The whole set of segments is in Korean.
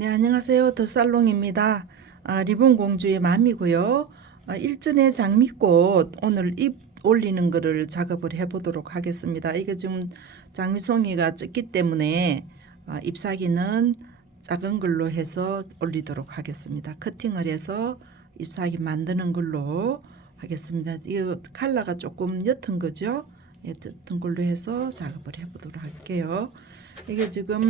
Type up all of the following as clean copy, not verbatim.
네, 안녕하세요. 더살롱입니다. 리본 공주의 맘이고요. 일전에 장미꽃 오늘 잎 올리는 거를 작업을 해보도록 하겠습니다. 이게 지금 장미송이가 적기 때문에 잎사귀는 작은 걸로 해서 올리도록 하겠습니다. 커팅을 해서 잎사귀 만드는 걸로 하겠습니다. 이 컬러가 조금 옅은 거죠. 옅은 걸로 해서 작업을 해보도록 할게요. 이게 지금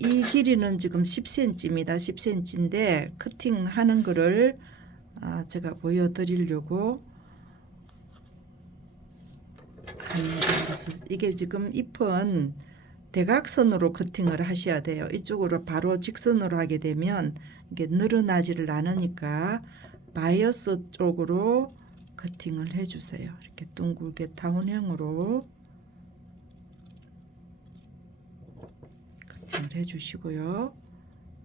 이 길이는 지금 10cm입니다. 10cm인데 커팅하는 거를 제가 보여드리려고 합니다. 그래서 이게 지금 잎은 대각선으로 커팅을 하셔야 돼요. 이쪽으로 바로 직선으로 하게 되면 이게 늘어나지를 않으니까 바이어스 쪽으로 커팅을 해주세요. 이렇게 둥글게 타원형으로 커팅을 해주시고요.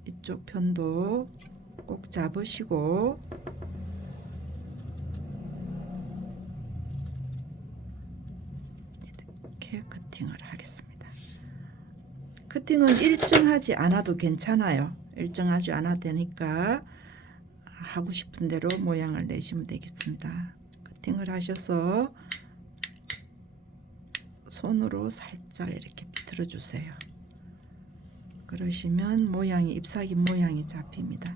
이쪽 편도 꼭 잡으시고 이렇게 커팅을 하겠습니다. 커팅은 일정하지 않아도 괜찮아요. 일정하지 않아도 되니까 하고 싶은 대로 모양을 내시면 되겠습니다. 커팅을 하셔서 손으로 살짝 이렇게 비틀어 주세요. 그러시면 모양이 잎사귀 모양이 잡힙니다.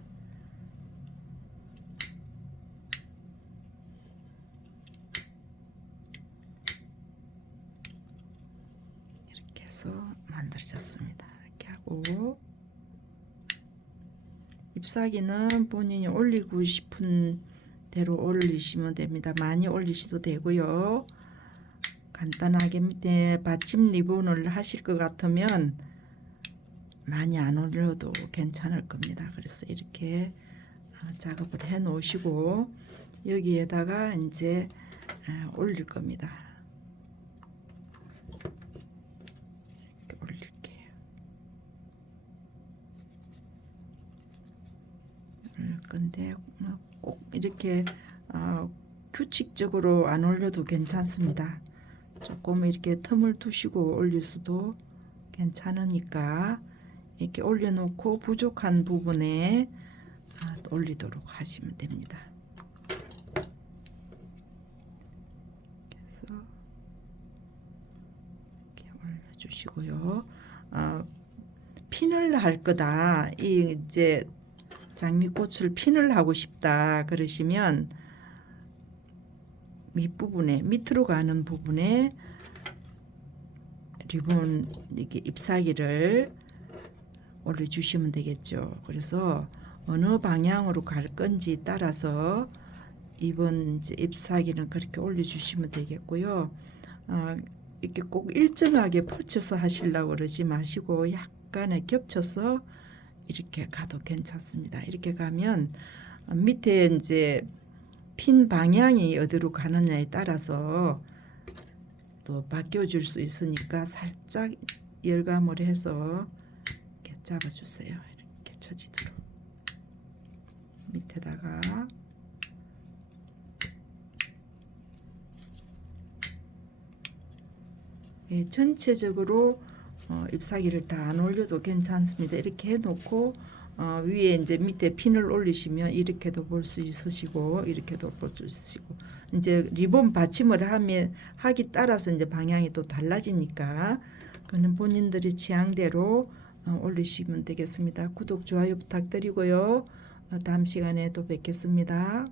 이렇게 해서 만들어졌습니다. 이렇게 하고 잎사귀는 본인이 올리고 싶은 대로 올리시면 됩니다. 많이 올리셔도 되고요. 간단하게 밑에 받침 리본을 하실 것 같으면 많이 안 올려도 괜찮을 겁니다. 그래서 이렇게 작업을 해 놓으시고 여기에다가 이제 올릴 겁니다. 이렇게 올릴게요. 올릴 건데 꼭 이렇게 규칙적으로 안 올려도 괜찮습니다. 조금 이렇게 틈을 두시고 올릴 수도 괜찮으니까 이렇게 올려놓고 부족한 부분에 올리도록 하시면 됩니다. 그래서 이렇게 올려주시고요. 핀을 할 거다. 이제 장미꽃을 핀을 하고 싶다 그러시면 밑부분에 밑으로 가는 부분에 리본 이렇게 잎사귀를 올려주시면 되겠죠. 그래서 어느 방향으로 갈 건지 따라서 이번 잎사귀는 그렇게 올려주시면 되겠고요. 이렇게 꼭 일정하게 펼쳐서 하시려고 그러지 마시고 약간의 겹쳐서 이렇게 가도 괜찮습니다. 이렇게 가면 밑에 이제 핀 방향이 어디로 가느냐에 따라서 또 바뀌어줄 수 있으니까 살짝 열감을 해서 이렇게 잡아주세요. 이렇게 쳐지도록 밑에다가 전체적으로 잎사귀를 다 안 올려도 괜찮습니다. 이렇게 해놓고 위에 이제 밑에 핀을 올리시면 이렇게도 볼 수 있으시고 이렇게도 볼 수 있으시고 이제 리본 받침을 하기 따라서 이제 방향이 또 달라지니까 그는 본인들의 취향대로 올리시면 되겠습니다. 구독 좋아요 부탁드리고요. 다음 시간에 또 뵙겠습니다.